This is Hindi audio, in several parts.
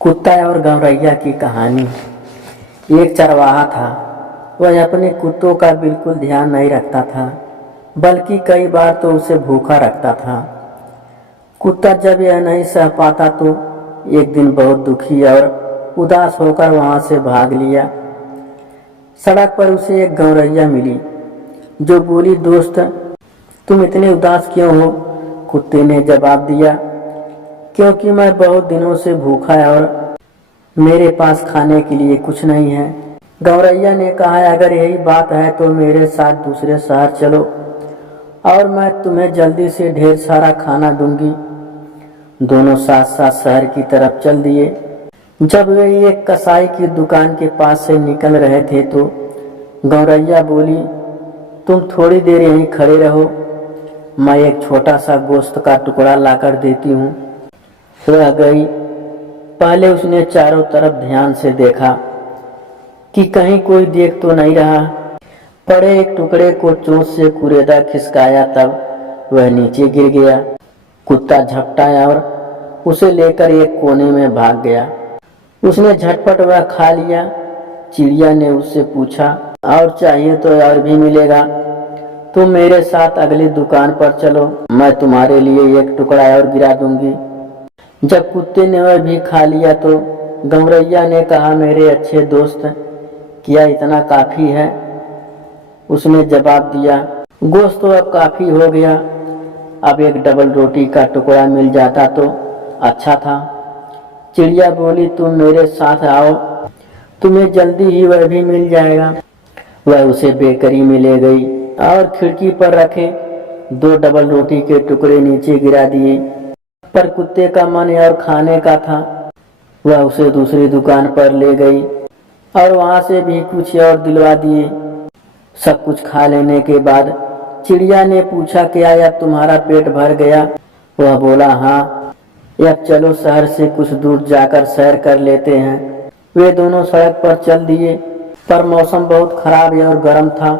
कुत्ता और गौरैया की कहानी। एक चरवाहा था। वह अपने कुत्तों का बिल्कुल ध्यान नहीं रखता था, बल्कि कई बार तो उसे भूखा रखता था। कुत्ता जब यह नहीं सह पाता तो एक दिन बहुत दुखी और उदास होकर वहां से भाग लिया। सड़क पर उसे एक गौरैया मिली, जो बोली, दोस्त, तुम इतने उदास क्यों हो? कुत्ते ने जवाब दिया, क्योंकि मैं बहुत दिनों से भूखा है और मेरे पास खाने के लिए कुछ नहीं है। गौरैया ने कहा, अगर यही बात है तो मेरे साथ दूसरे शहर चलो और मैं तुम्हें जल्दी से ढेर सारा खाना दूंगी। दोनों साथ साथ शहर की तरफ चल दिए। जब वे एक कसाई की दुकान के पास से निकल रहे थे तो गौरैया बोली, तुम थोड़ी देर यहीं खड़े रहो, मैं एक छोटा सा गोश्त का टुकड़ा लाकर देती हूँ। वह गई। पहले उसने चारों तरफ ध्यान से देखा कि कहीं कोई देख तो नहीं रहा। पड़े एक टुकड़े को चोंच से कुरेदा खिसकाया, तब वह नीचे गिर गया। कुत्ता झपटाया और उसे लेकर एक कोने में भाग गया। उसने झटपट वह खा लिया। चिड़िया ने उससे पूछा, और चाहिए तो और भी मिलेगा, तुम मेरे साथ अगली दुकान पर चलो, मैं तुम्हारे लिए एक टुकड़ा और गिरा दूंगी। जब कुत्ते ने वह भी खा लिया तो गौरैया ने कहा, मेरे अच्छे दोस्त, क्या इतना काफी है? उसने जवाब दिया, गोश्त तो अब काफी हो गया, अब एक डबल रोटी का टुकड़ा मिल जाता तो अच्छा था। चिड़िया बोली, तुम मेरे साथ आओ, तुम्हें जल्दी ही वह भी मिल जाएगा। वह उसे बेकरी में ले गई और खिड़की पर रखे 2 डबल रोटी के टुकड़े नीचे गिरा दिए। पर कुत्ते का मन और खाने का था। वह उसे दूसरी दुकान पर ले गई और वहां से भी कुछ और दिलवा दिए। सब कुछ खा लेने के बाद चिड़िया ने पूछा, क्या अब तुम्हारा पेट भर गया? वह बोला, हाँ, अब चलो शहर से कुछ दूर जाकर सैर कर लेते हैं। वे दोनों सड़क पर चल दिए, पर मौसम बहुत खराब और गर्म था।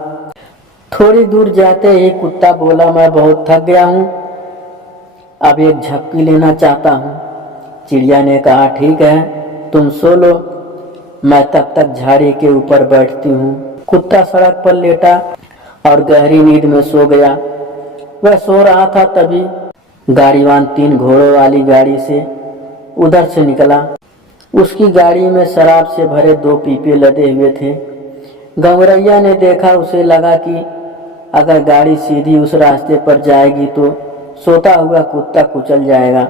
थोड़ी दूर जाते ही कुत्ता बोला, मैं बहुत थक गया हूँ, अब एक झपकी लेना चाहता हूँ। चिड़िया ने कहा, ठीक है, तुम सो लो, मैं तब तक झाड़ी के ऊपर बैठती हूँ। कुत्ता सड़क पर लेटा और गहरी नींद में सो गया। वह सो रहा था तभी गाड़ीवान 3 घोड़ों वाली गाड़ी से उधर से निकला। उसकी गाड़ी में शराब से भरे 2 पीपे लदे हुए थे। गौरैया ने देखा। उसे लगा कि अगर गाड़ी सीधी उस रास्ते पर जाएगी तो सोता हुआ कुत्ता कुचल जाएगा।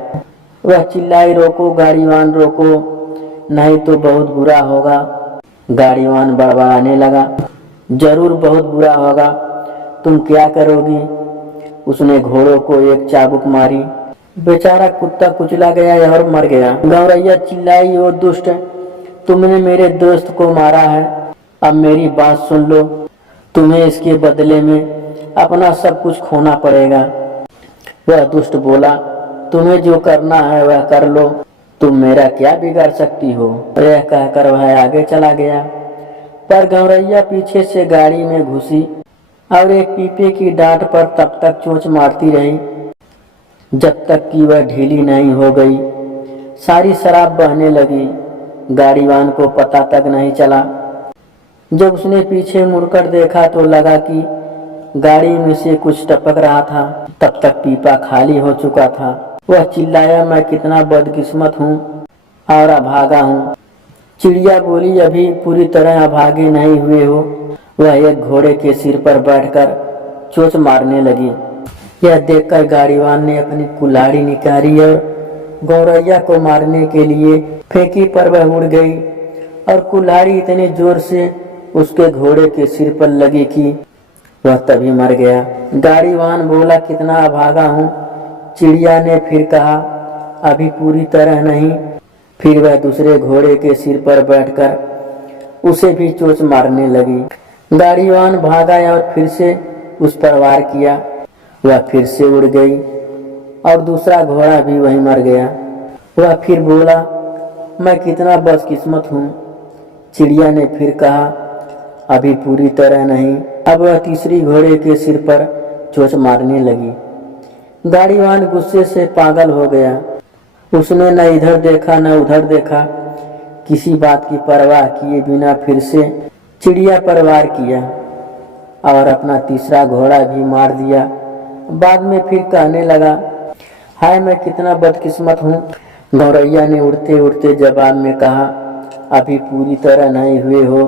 वह चिल्लाई, रोको गाड़ीवान, रोको, नहीं तो बहुत बुरा होगा। गाड़ीवान बड़बड़ाने लगा, जरूर बहुत बुरा होगा, तुम क्या करोगी? उसने घोड़ों को एक चाबुक मारी। बेचारा कुत्ता कुचला गया और मर गया। गौरैया चिल्लाई, ओ दुष्ट, तुमने मेरे दोस्त को मारा है, अब मेरी बात सुन लो, तुम्हें इसके बदले में अपना सब कुछ खोना पड़ेगा। वह दुष्ट बोला, तुम्हें जो करना है वह कर लो, तुम मेरा क्या बिगाड़ सकती हो? यह कहकर वह आगे चला गया। पर गौरैया पीछे से गाड़ी में घुसी और एक पीपे की डांट पर तब तक चोंच मारती रही जब तक कि वह ढीली नहीं हो गई। सारी शराब बहने लगी। गाड़ीवान को पता तक नहीं चला। जब उसने पीछे मुड़कर देखा तो लगा कि गाड़ी में से कुछ टपक रहा था। तब तक पीपा खाली हो चुका था। वह चिल्लाया, मैं कितना बदकिस्मत हूँ और अभागा हूँ। चिड़िया बोली, अभी पूरी तरह अभागे नहीं हुए हो। वह एक घोड़े के सिर पर बैठकर चोंच मारने लगी। यह देखकर गाड़ीवान ने अपनी कुल्हाड़ी निकाली और गौरैया को मारने के लिए फेंकी, पर वह उड़ गई और कुल्हाड़ी इतने जोर से उसके घोड़े के सिर पर लगी कि वह तभी मर गया। गाड़ीवान बोला, कितना अभागा हूँ। चिड़िया ने फिर कहा, अभी पूरी तरह नहीं। फिर वह दूसरे घोड़े के सिर पर बैठकर उसे भी चोंच मारने लगी। गाड़ीवान भागा और फिर से उस पर वार किया। वह फिर से उड़ गई और दूसरा घोड़ा भी वहीं मर गया। वह फिर बोला, मैं कितना बदकिस्मत हूँ। चिड़िया ने फिर कहा, अभी पूरी तरह नहीं। अब वह तीसरी घोड़े के सिर पर चोंच मारने लगी। गाड़ीवान गुस्से से पागल हो गया। उसने न इधर देखा न उधर देखा। किसी बात की परवाह किए बिना फिर से चिड़िया पर वार किया और अपना तीसरा घोड़ा भी मार दिया। बाद में फिर कहने लगा, हाय मैं कितना बदकिस्मत हूँ। गौरैया ने उड़ते उड़ते जवाब में कहा, अभी पूरी तरह नहीं हुए हो।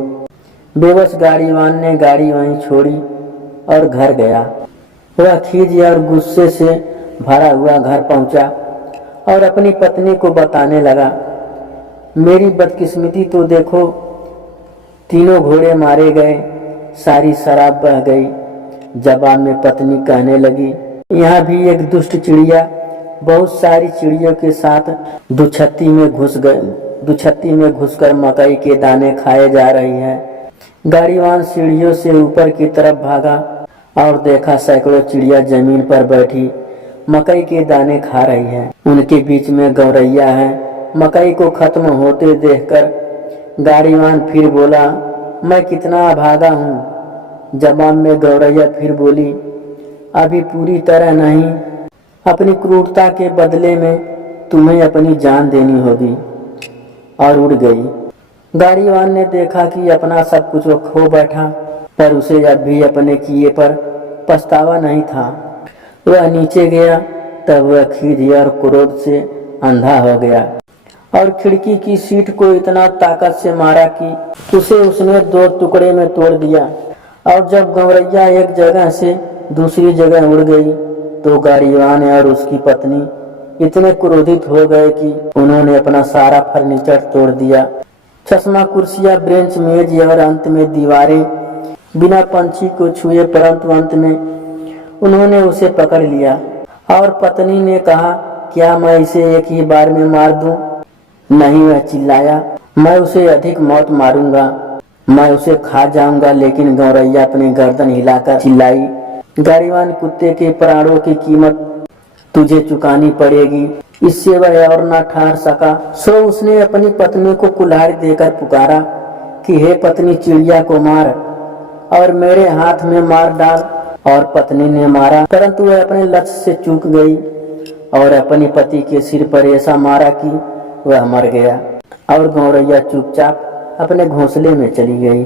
बेबस गाड़ीवान ने गाड़ी वहीं छोड़ी और घर गया। वह खीज और गुस्से से भरा हुआ घर पहुंचा और अपनी पत्नी को बताने लगा, मेरी बदकिस्मती तो देखो, तीनों घोड़े मारे गए, सारी शराब बह गई। जवाब में पत्नी कहने लगी, यहाँ भी एक दुष्ट चिड़िया बहुत सारी चिड़ियों के साथ दुछत्ती में घुसकर मकई के दाने खाए जा रही है। गाड़ीवान सीढ़ियों से ऊपर की तरफ भागा और देखा सैकड़ों चिड़िया जमीन पर बैठी मकई के दाने खा रही है। उनके बीच में गौरैया है। मकई को खत्म होते देखकर गाड़ीवान फिर बोला, मैं कितना अभागा हूँ। जवाब में गौरैया फिर बोली, अभी पूरी तरह नहीं, अपनी क्रूरता के बदले में तुम्हें अपनी जान देनी होगी। और उड़ गई। गाड़ीवान ने देखा कि अपना सब कुछ वो खो बैठा, पर उसे अब भी अपने किए पर पछतावा नहीं था। वह नीचे गया तब वह खीज और क्रोध से अंधा हो गया और खिड़की की सीट को इतना ताकत से मारा कि उसे उसने 2 टुकड़े में तोड़ दिया। और जब गौरैया एक जगह से दूसरी जगह उड़ गई तो गाड़ीवान और उसकी पत्नी इतने क्रोधित हो गए कि उन्होंने अपना सारा फर्नीचर तोड़ दिया। चश्मा, कुर्सियां, ब्रेंच, मेज और अंत में दीवारें बिना पंछी को छुए, परंतु अंत में उन्होंने उसे पकड़ लिया। और पत्नी ने कहा, क्या मैं इसे एक ही बार में मार दूं? नहीं, वह चिल्लाया, मैं उसे अधिक मौत मारूंगा, मैं उसे खा जाऊंगा। लेकिन गौरैया अपनी गर्दन हिलाकर चिल्लाई, गाड़ीवान कुत्ते के प्राणों की कीमत तुझे चुकानी पड़ेगी। इससे वह और न ठहर सका। सो उसने अपनी पत्नी को कुल्हाड़ी देकर पुकारा कि हे पत्नी, चिड़िया को मार और मेरे हाथ में मार डाल। और पत्नी ने मारा, परंतु वह अपने लक्ष्य से चूक गई और अपने पति के सिर पर ऐसा मारा कि वह मर गया। और गौरैया चुपचाप अपने घोंसले में चली गई।